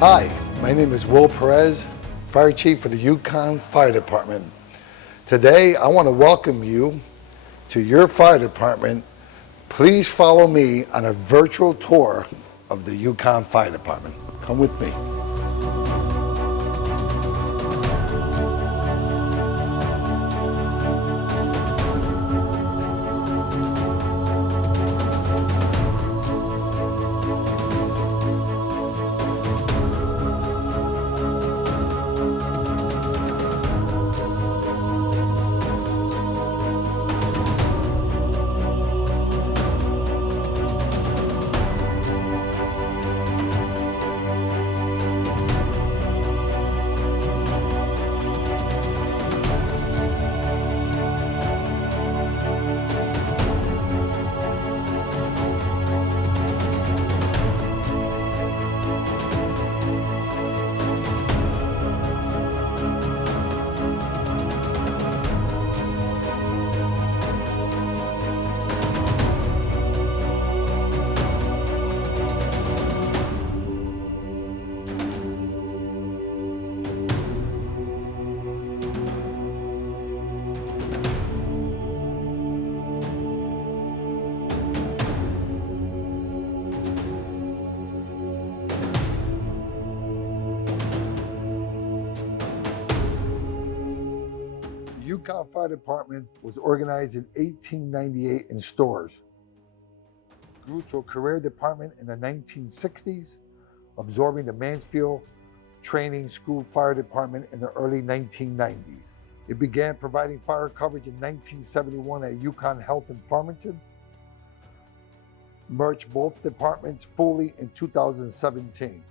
Hi, my name is Will Perez, Fire Chief for the UConn Fire Department. Today, I want to welcome you to your fire department. Please follow me on a virtual tour of the UConn Fire Department. Come with me. The UConn Fire Department was organized in 1898 in Stores, grew to a career department in the 1960s, absorbing the Mansfield Training School Fire Department in the early 1990s. It began providing fire coverage in 1971 at UConn Health in Farmington, merged both departments fully in 2017.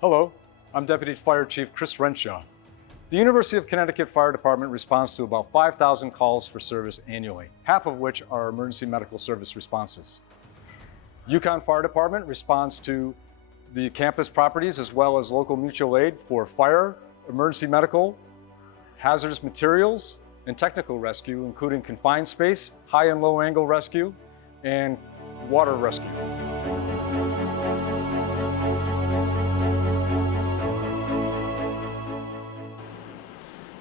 Hello, I'm Deputy Fire Chief Chris Renshaw. The University of Connecticut Fire Department responds to about 5,000 calls for service annually, half of which are emergency medical service responses. UConn Fire Department responds to the campus properties as well as local mutual aid for fire, emergency medical, hazardous materials, and technical rescue, including confined space, high and low angle rescue, and water rescue.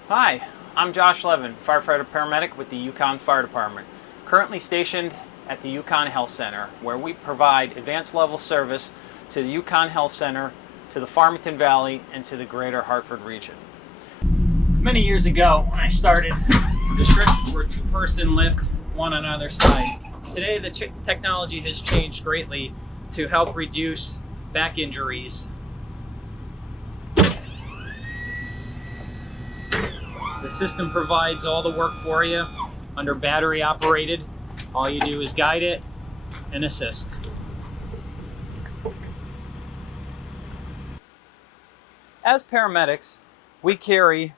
Hi, I'm Josh Levin, firefighter paramedic with the UConn Fire Department, currently stationed at the UConn Health Center, where we provide advanced level service to the UConn Health Center, to the Farmington Valley, and to the greater Hartford region. Many years ago, when I started, the strips were two-person lift, one on either side. Today, the technology has changed greatly to help reduce back injuries. The system provides all the work for you under battery operated. All you do is guide it and assist. As paramedics, we carry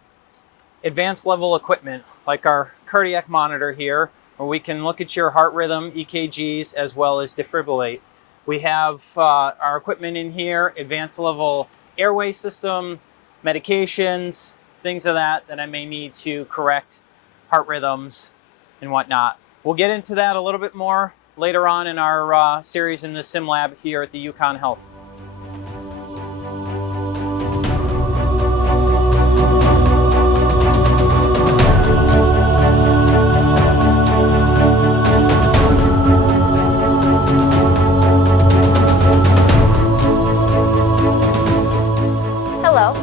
advanced level equipment like our cardiac monitor here, where we can look at your heart rhythm, EKGs, as well as defibrillate. We have our equipment in here, advanced level airway systems, medications, things of that I may need to correct heart rhythms and whatnot. We'll get into that a little bit more later on in our series in the Sim Lab here at the UConn Health.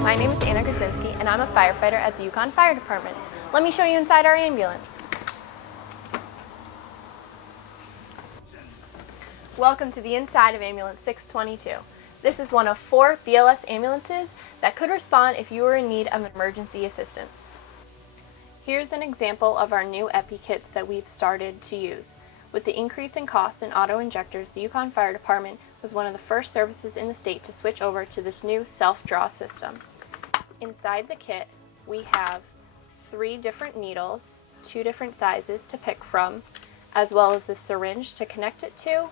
My name is Anna Grudzinski, and I'm a firefighter at the UConn Fire Department. Let me show you inside our ambulance. Welcome to the inside of ambulance 622. This is one of 4 BLS ambulances that could respond if you were in need of emergency assistance. Here's an example of our new EPI kits that we've started to use. With the increase in cost in auto injectors, the UConn Fire Department was one of the first services in the state to switch over to this new self-draw system. Inside the kit, we have 3 different needles, 2 different sizes to pick from, as well as the syringe to connect it to,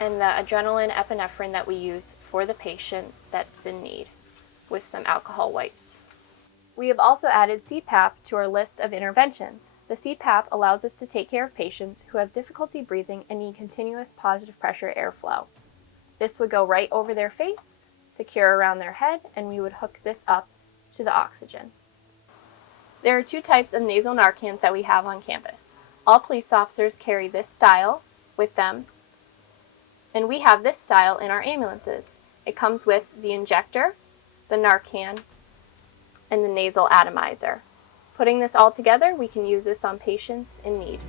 and the adrenaline epinephrine that we use for the patient that's in need, with some alcohol wipes. We have also added CPAP to our list of interventions. The CPAP allows us to take care of patients who have difficulty breathing and need continuous positive pressure airflow. This would go right over their face, secure around their head, and we would hook this up to the oxygen. There are 2 types of nasal Narcans that we have on campus. All police officers carry this style with them, and we have this style in our ambulances. It comes with the injector, the Narcan, and the nasal atomizer. Putting this all together, we can use this on patients in need.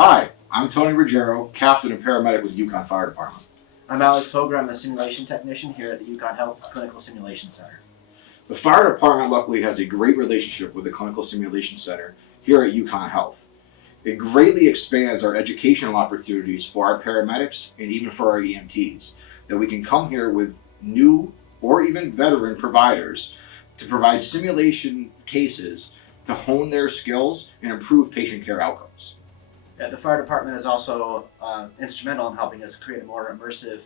Hi, I'm Tony Ruggiero, Captain and Paramedic with UConn Fire Department. I'm Alex Hoger. I'm a simulation technician here at the UConn Health Clinical Simulation Center. The Fire Department luckily has a great relationship with the Clinical Simulation Center here at UConn Health. It greatly expands our educational opportunities for our paramedics and even for our EMTs, that we can come here with new or even veteran providers to provide simulation cases to hone their skills and improve patient care outcomes. The fire department is also instrumental in helping us create more immersive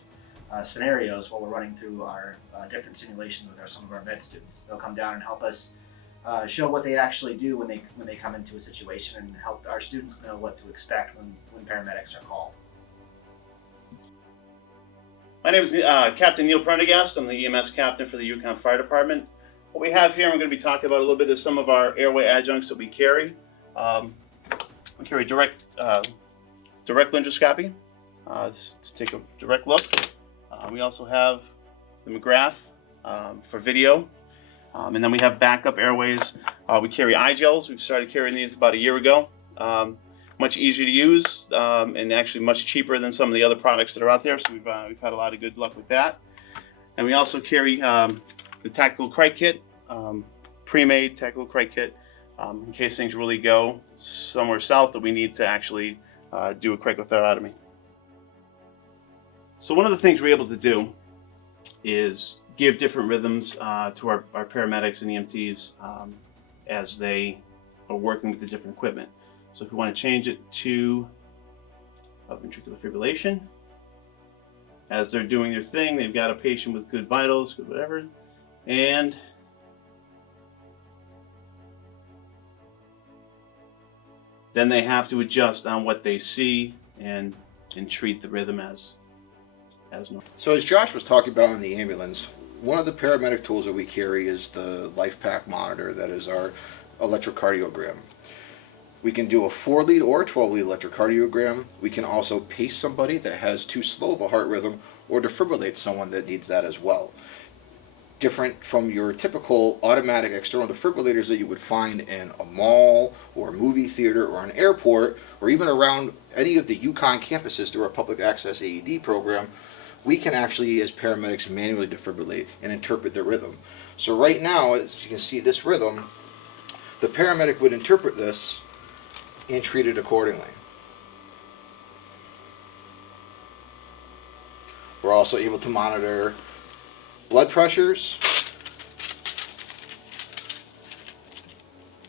scenarios while we're running through our different simulations with some of our med students. They'll come down and help us show what they actually do when they come into a situation, and help our students know what to expect when paramedics are called. My name is Captain Neil Prendergast. I'm the EMS captain for the UConn Fire Department. What we have here, I'm going to be talking about a little bit of some of our airway adjuncts that we carry. We carry direct laryngoscopy to take a direct look. We also have the McGrath for video. And then we have backup airways. We carry eye gels. We started carrying these about a year ago. Much easier to use and actually much cheaper than some of the other products that are out there. So we've had a lot of good luck with that. And we also carry the tactical crite kit, pre-made tactical crite kit, in case things really go somewhere south that we need to actually do a cricothyrotomy. So one of the things we're able to do is give different rhythms to our paramedics and EMTs as they are working with the different equipment. So if we want to change it to ventricular fibrillation, as they're doing their thing, they've got a patient with good vitals, good whatever, and then they have to adjust on what they see and treat the rhythm as normal. So as Josh was talking about in the ambulance, one of the paramedic tools that we carry is the LifePak monitor, that is our electrocardiogram. We can do a 4-lead or a 12-lead electrocardiogram. We can also pace somebody that has too slow of a heart rhythm or defibrillate someone that needs that as well. Different from your typical automatic external defibrillators that you would find in a mall or a movie theater or an airport or even around any of the UConn campuses through our public access AED program, we can actually, as paramedics, manually defibrillate and interpret the rhythm. So right now, as you can see this rhythm, the paramedic would interpret this and treat it accordingly. We're also able to monitor blood pressures,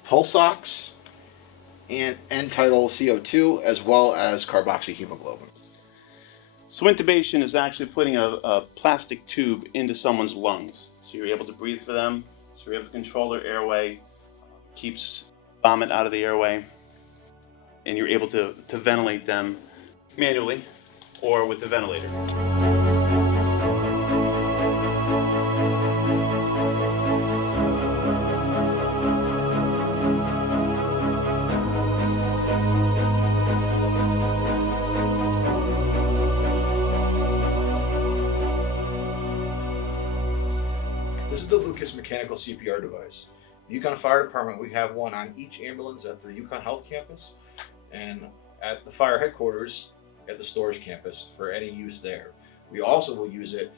pulse ox, and end-tidal CO2, as well as carboxyhemoglobin. So intubation is actually putting a plastic tube into someone's lungs. So you're able to breathe for them, so you're able to control their airway, keeps vomit out of the airway, and you're able to ventilate them manually or with the ventilator. This is the Lucas mechanical CPR device. The UConn Fire Department, we have one on each ambulance at the UConn Health Campus and at the fire headquarters at the Storrs campus for any use there. We also will use it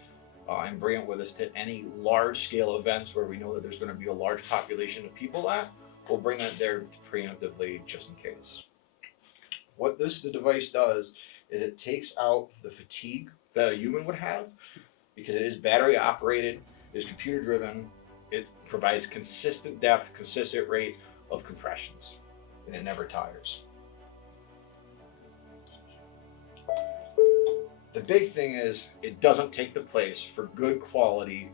and bring it with us to any large scale events where we know that there's going to be a large population of people at. We'll bring that there preemptively just in case. What the device does is it takes out the fatigue that a human would have because it is battery operated, it is computer driven, it provides consistent depth, consistent rate of compressions, and it never tires. The big thing is it doesn't take the place for good quality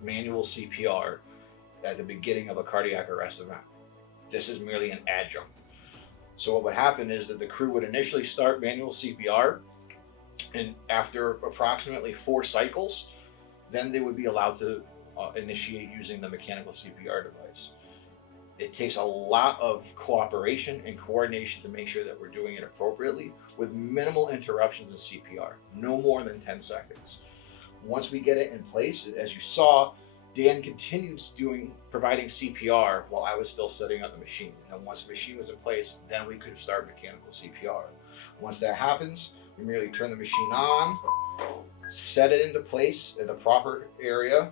manual CPR at the beginning of a cardiac arrest event. This is merely an adjunct. So what would happen is that the crew would initially start manual CPR, and after approximately 4 cycles, then they would be allowed to initiate using the mechanical CPR device. It takes a lot of cooperation and coordination to make sure that we're doing it appropriately with minimal interruptions in CPR, no more than 10 seconds. Once we get it in place, as you saw, Dan continues providing CPR while I was still setting up the machine. And once the machine was in place, then we could start mechanical CPR. Once that happens, we merely turn the machine on, set it into place in the proper area,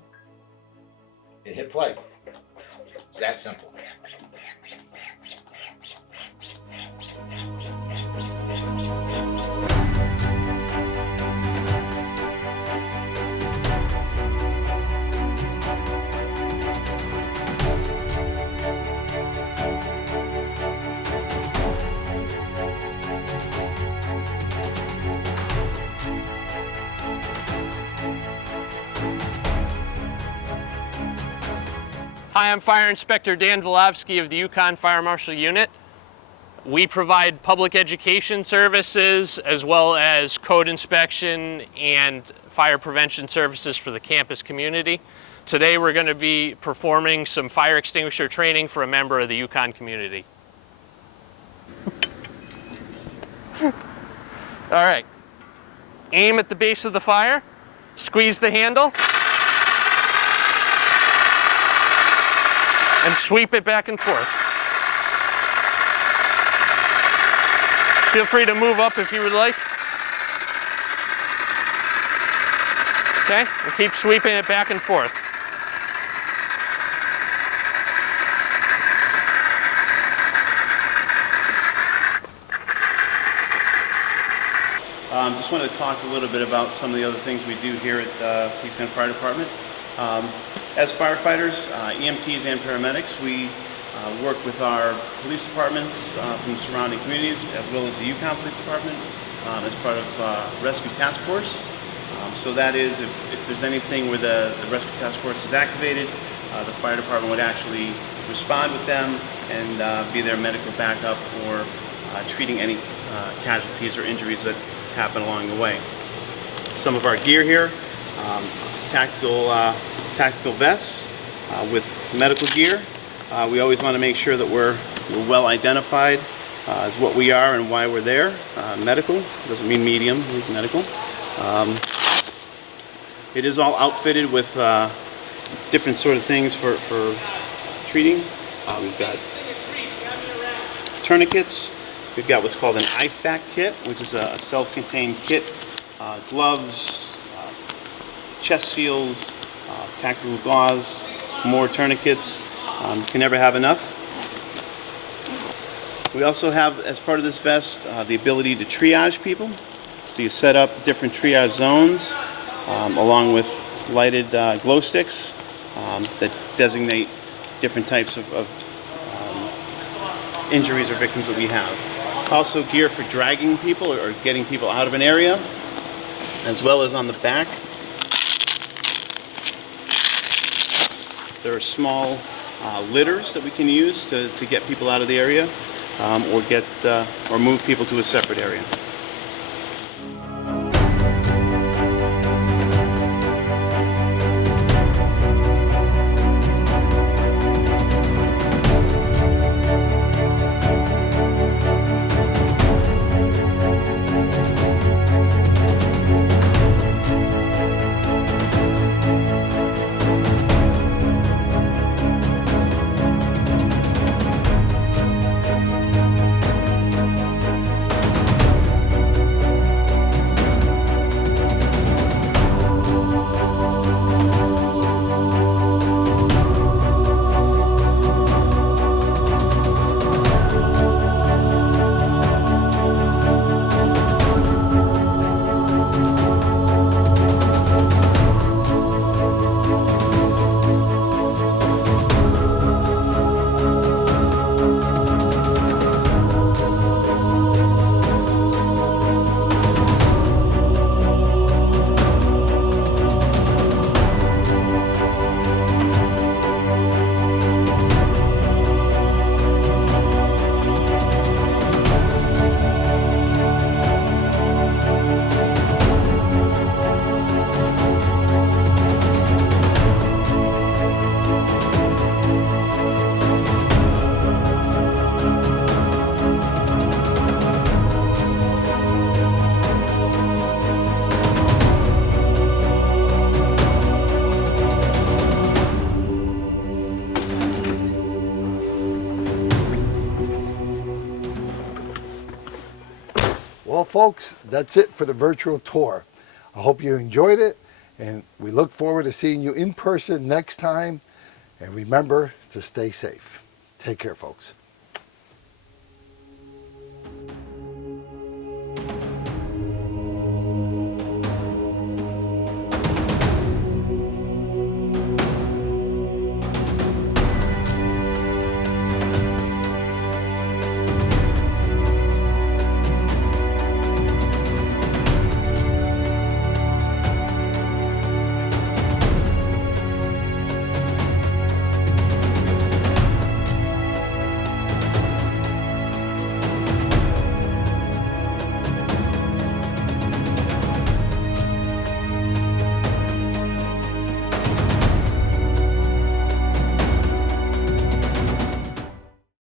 and hit play. It's that simple. Hi, I'm Fire Inspector Dan Volovsky of the UConn Fire Marshal Unit. We provide public education services as well as code inspection and fire prevention services for the campus community. Today we're going to be performing some fire extinguisher training for a member of the UConn community. All right, aim at the base of the fire, squeeze the handle. and sweep it back and forth. Feel free to move up if you would like. Okay, and keep sweeping it back and forth. Just want to talk a little bit about some of the other things we do here at the UConn Fire Department. As firefighters, EMTs and paramedics, we work with our police departments from surrounding communities, as well as the UConn Police Department as part of Rescue Task Force. So that is, if there's anything where the Rescue Task Force is activated, the fire department would actually respond with them and be their medical backup or treating any casualties or injuries that happen along the way. Some of our gear here, tactical vests with medical gear. We always want to make sure that we're well identified as what we are and why we're there. Medical doesn't mean medium, it means medical. It is all outfitted with different sort of things for treating. We've got tourniquets. We've got what's called an IFAC kit, which is a self-contained kit. Gloves, chest seals, tactical gauze, more tourniquets. Can never have enough. We also have, as part of this vest, the ability to triage people. So you set up different triage zones along with lighted glow sticks that designate different types of injuries or victims that we have. Also gear for dragging people or getting people out of an area, as well as on the back. There are small litters that we can use to get people out of the area or move people to a separate area. Well, folks, that's it for the virtual tour. I hope you enjoyed it, and we look forward to seeing you in person next time. And remember to stay safe. Take care, folks.